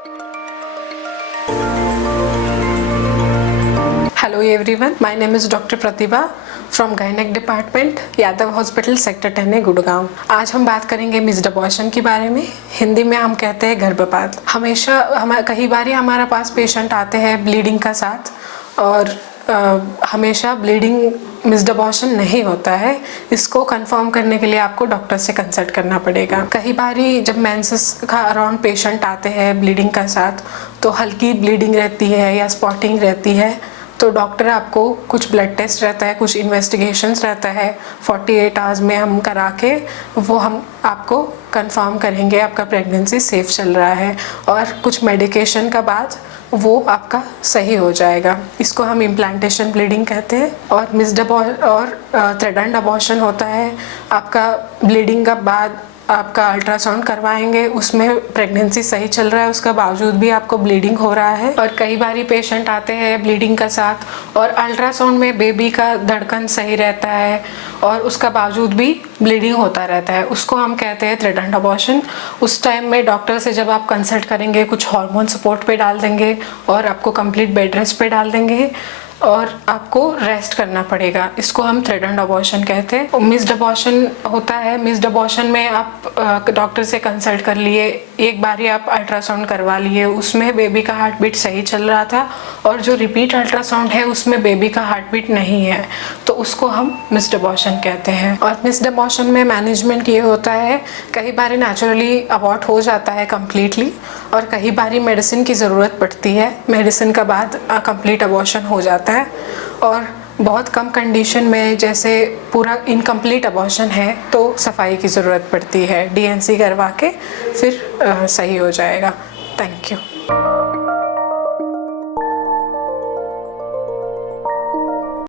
Hello everyone, my name is Dr. Pratibha from Gynec Department, Yadav hospital sector 10 Gurgaon. आज हम बात करेंगे मिस्ड अबॉर्शन के बारे में। हिंदी में हम कहते हैं गर्भपात। कई बार हमारे पास पेशेंट आते हैं ब्लीडिंग का साथ और हमेशा ब्लीडिंग मिस्ड अबॉर्शन नहीं होता है। इसको कंफर्म करने के लिए आपको डॉक्टर से कंसल्ट करना पड़ेगा। कई बारी जब मेंसेस का अराउंड पेशेंट आते हैं ब्लीडिंग का साथ तो हल्की ब्लीडिंग रहती है या स्पॉटिंग रहती है, तो डॉक्टर आपको कुछ ब्लड टेस्ट रहता है, कुछ इन्वेस्टिगेशंस रहता है, 48 आवर्स में हम करा के वो हम आपको कंफर्म करेंगे आपका प्रेगनेंसी सेफ चल रहा है, और कुछ मेडिकेशन का बाद वो आपका सही हो जाएगा। इसको हम इम्प्लांटेशन ब्लीडिंग कहते हैं। और मिस्ड और थ्रेडन अबॉर्शन होता है। आपका ब्लीडिंग का बाद आपका अल्ट्रासाउंड करवाएंगे, उसमें प्रेगनेंसी सही चल रहा है, उसका बावजूद भी आपको ब्लीडिंग हो रहा है। और कई बारी पेशेंट आते हैं ब्लीडिंग का साथ और अल्ट्रासाउंड में बेबी का धड़कन सही रहता है और उसका बावजूद भी ब्लीडिंग होता रहता है, उसको हम कहते हैं थ्रेडन अबॉर्शन। उस टाइम में डॉक्टर से जब आप कंसल्ट करेंगे कुछ हार्मोन सपोर्ट पे डाल देंगे और आपको कंप्लीट बेड रेस्ट पे डाल देंगे और आपको रेस्ट करना पड़ेगा। इसको हम थ्रेडन अबॉर्शन कहते हैं। मिस्ड अबॉर्शन होता है। मिस्ड अबॉर्शन में आप डॉक्टर से कंसल्ट कर लिए, एक बार ही आप अल्ट्रासाउंड करवा लिए, उसमें बेबी का हार्ट बीट सही चल रहा था और जो रिपीट अल्ट्रासाउंड है उसमें बेबी का हार्ट बीट नहीं है, तो उसको हम मिस्ड अबॉर्शन कहते हैं। और मिस्ड अबॉर्शन में मैनेजमेंट ये होता है, कई बार नेचुरली अबॉर्ट हो जाता है कम्प्लीटली और कई बार मेडिसिन की ज़रूरत पड़ती है। मेडिसिन का बाद कंप्लीट अबॉर्शन हो जाता है। और बहुत कम कंडीशन में जैसे पूरा इनकम्प्लीट अबॉर्शन है तो सफाई की ज़रूरत पड़ती है, डीएनसी करवा के फिर सही हो जाएगा। Thank you.